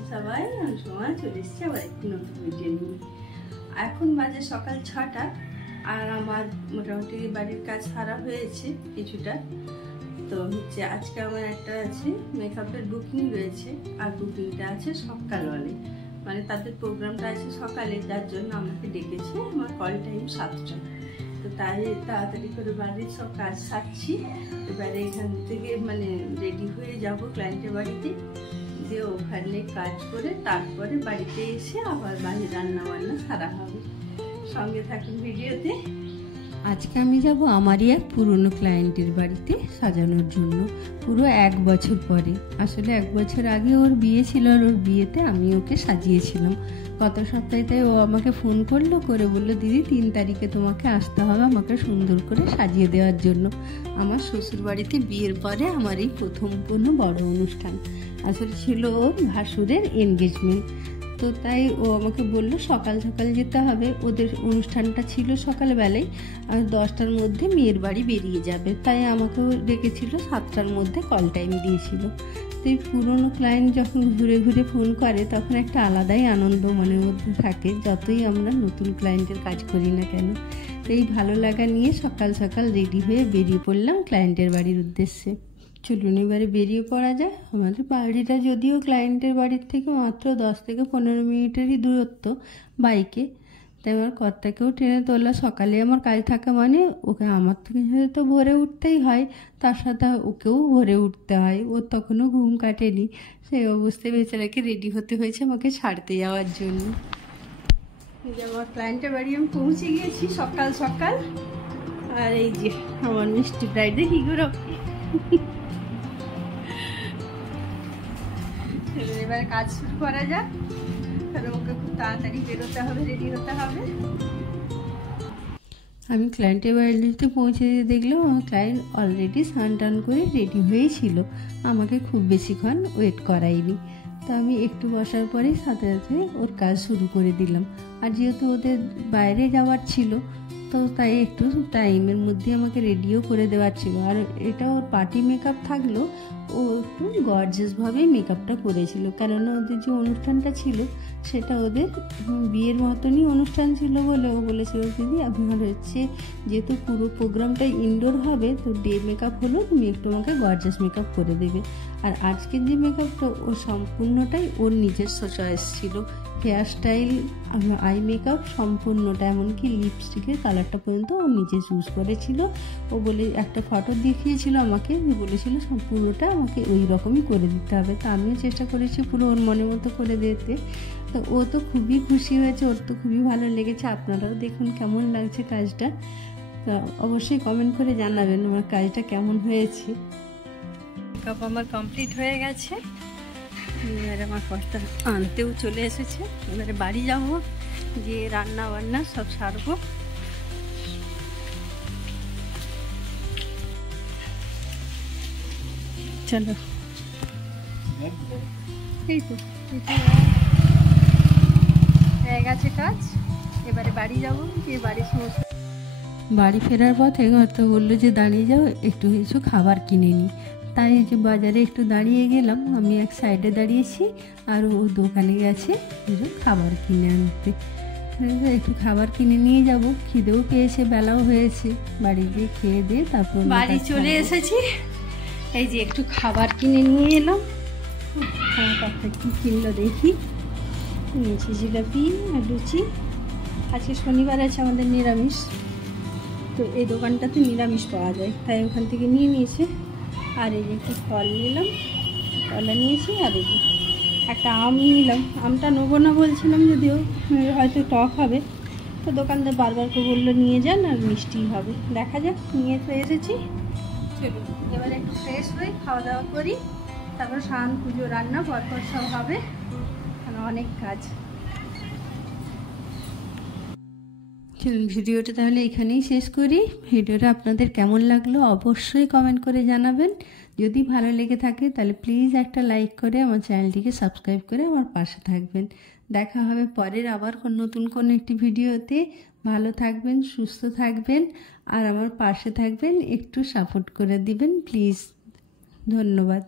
আছো সবাই? আমি সময় চলে এসেছি আবার একটি নতুন ভিডিও নিয়ে। এখন বাজে সকাল 6টা আর আমার মোটামুটি বাড়ির কাজ সারা হয়েছে কিছুটা। তো হচ্ছে আজকে আমার একটা আছে মেকআপের বুকিং রয়েছে, আর বুকিংটা আছে সকালবেলায়, মানে তাদের প্রোগ্রামটা আছে সকালে, যার জন্য আমাকে ডেকেছে। আমার কল টাইম 7টা। তো তাই তাড়াতাড়ি করে বাড়ির সব কাজ সারছি। এবারে এখান থেকে মানে রেডি হয়ে যাব ক্লায়েন্টের বাড়িতে, দিয়ে ওখানে কাজ করে তারপরে বাড়িতে এসে আবার বাড়ির রান্না বান্না সারা হবে। সঙ্গে থাকুন ভিডিওতে। আজকে আমি যাব আমারই এক পুরনো ক্লায়েন্টের বাড়িতে সাজানোর জন্য, পুরো 1 বছর পরে। আসলে 1 বছর আগে ওর বিয়ে ছিল, আর ওর বিয়েতে আমি ওকে সাজিয়েছিলাম। গত সপ্তাহে ও আমাকে ফোন করলো, করে বললো দিদি 3 তারিখে তোমাকে আসতে হবে আমাকে সুন্দর করে সাজিয়ে দেওয়ার জন্য। আমার শ্বশুর বাড়িতে বিয়ের পরে আমার এই প্রথম কোনো বড় অনুষ্ঠান। আসলে ছিল ওর ভাসুরের এনগেজমেন্ট। তো তাই ও আমাকে বললো সকাল সকাল যেতে হবে। ওদের অনুষ্ঠানটা ছিল সকালবেলায়, আর 10টার মধ্যে মেয়ের বাড়ি বেরিয়ে যাবে। তাই আমাকেও ডেকেছিল, 7টার মধ্যে কল টাইম দিয়েছিল। তো এই পুরনো ক্লায়েন্ট যখন ঘুরে ঘুরে ফোন করে তখন একটা আলাদাই আনন্দ মনের মধ্যে থাকে, যতই আমরা নতুন ক্লায়েন্টের কাজ করি না কেন। তো এই ভালো লাগা নিয়ে সকাল সকাল রেডি হয়ে বেরিয়ে পড়লাম ক্লায়েন্টের বাড়ির উদ্দেশ্যে। চলুন এবারে বেরিয়ে পড়া যায়। আমাদের বাড়িটা যদিও ক্লায়েন্টের বাড়ির থেকে মাত্র 10 থেকে 15 মিনিটেরই দূরত্ব বাইকে। তাই আমার কর্তাকেও ট্রেনে তোলা। সকালে আমার কাজ থাকা মানে ওকে আমার থেকে তো ভোরে উঠতেই হয়, তার সাথে ওকেও ভোরে উঠতে হয়। ওর তখনও ঘুম কাটেনি, সেই অবস্থায় বেচারাকে রেডি হতে হয়েছে আমাকে ছাড়তে যাওয়ার জন্য। আমার ক্লায়েন্টের বাড়ি আমি পৌঁছে গিয়েছি সকাল সকাল। আর এই যে আমার মিষ্টি ব্রাইডে কি করে এবার কাজ শুরু করা যাক। তাহলে ওকে খুব তাড়াতাড়ি বেরোতে হবে, রেডি হতে হবে। আমি ক্লায়েন্টের বাড়িতে পৌঁছে দেখলাম আমার ক্লায়েন্ট অলরেডি স্নান টান করে রেডি হয়েই ছিল, আমাকে খুব বেশিক্ষণ ওয়েট করাইনি। তো আমি একটু বসার পরেই সাথে সাথে ওর কাজ শুরু করে দিলাম। আর যেহেতু ওদের বাইরে যাওয়ার ছিল, তো তাই একটু টাইমের মধ্যে আমাকে রেডিও করে দেওয়ার ছিল। আর এটা ওর পার্টি মেকআপ থাকলেও ও একটু গর্জিয়াসভাবেই মেকআপটা করেছিল, কেননা ওদের যে অনুষ্ঠানটা ছিল সেটা ওদের বিয়ের মতনই অনুষ্ঠান ছিল বলে ও বলেছিল দিদি আপনার হচ্ছে যেহেতু পুরো প্রোগ্রামটা ইনডোর হবে, তো ডে মেকআপ হলেও তুমি একটু আমাকে গর্জিয়াস মেকআপ করে দেবে। আর আজকের যে মেকআপটা ওর সম্পূর্ণটাই ওর নিজস্ব চয়েস ছিল। হেয়ার স্টাইল, আই মেকআপ সম্পূর্ণটা, এমনকি লিপস্টিকের কালারটা পর্যন্ত ও নিজে চুজ করেছিল। ও বলে একটা ফটো দেখিয়েছিল আমাকে, যে বলেছিল সম্পূর্ণটা আমাকে ওই রকমই করে দিতে হবে। তো আমিও চেষ্টা করেছি পুরো ওর মনের মতো করে দিতে। তো ও তো খুবই খুশি হয়েছে, ওর তো খুবই ভালো লেগেছে। আপনারাও দেখুন কেমন লাগছে কাজটা। তো অবশ্যই কমেন্ট করে জানাবেন আমার কাজটা কেমন হয়েছে। মেকআপ আমার কমপ্লিট হয়ে গেছে। এবারে আমার কর্তা আনতেও চলে এসেছে। এবারে বাড়ি যাবো, গিয়ে রান্না বান্না সব সারবো। চলো, এই তো হয়ে গেছে কাজ। এবারে বাড়ি যাবো, গিয়ে বাড়ির সমস্ত বাড়ি ফেরার পথে কর্তা বললো যে দাঁড়িয়ে যাও, একটু কিছু খাবার কিনে নিই। তাই যে বাজারে একটু দাঁড়িয়ে গেলাম, আমি এক সাইডে দাঁড়িয়েছি আর ও দোকানে গেছে খাবার কিনে আনতে। একটু খাবার কিনে নিয়ে যাব, খিদেও পেয়েছে, বেলাও হয়েছে। বাড়ি গিয়ে খেয়ে দিয়ে তারপর বাড়ি চলে এসেছি। এই যে একটু খাবার কিনে নিয়ে এলাম। আমার কাছে কী কিনলো দেখি। নিয়েছি জিলাপি আর লুচি। আজকে শনিবার আছে আমাদের নিরামিষ, তো এই দোকানটাতে নিরামিষ পাওয়া যায়, তাই ওখান থেকে নিয়ে নিয়েছে। আর এই যে একটু ফল নিলাম, কলা নিয়েছি, আর এই যে একটা আম নিলাম। আমটা নেবো না বলছিলাম, যদিও হয়তো টক হবে। তো দোকানদার বারবার করে বললো নিয়ে যান, আর মিষ্টি হবে, দেখা যাক। নিয়ে তো এসেছি, চলুন এবার একটু ফ্রেশ হয়ে খাওয়া দাওয়া করি, তারপর স্নান পুজো রান্না পরপর সব হবে, অনেক কাজ। চলুন ভিডিওটা তাহলে এখানেই শেষ করি। ভিডিওটা আপনাদের কেমন লাগলো অবশ্যই কমেন্ট করে জানাবেন। যদি ভালো লেগে থাকে তাহলে প্লিজ একটা লাইক করে আমার চ্যানেলটিকে সাবস্ক্রাইব করে আমার পাশে থাকবেন। দেখা হবে পরের আবার নতুন কোনো একটি ভিডিওতে। ভালো থাকবেন, সুস্থ থাকবেন, আর আমার পাশে থাকবেন, একটু সাপোর্ট করে দিবেন প্লিজ। ধন্যবাদ।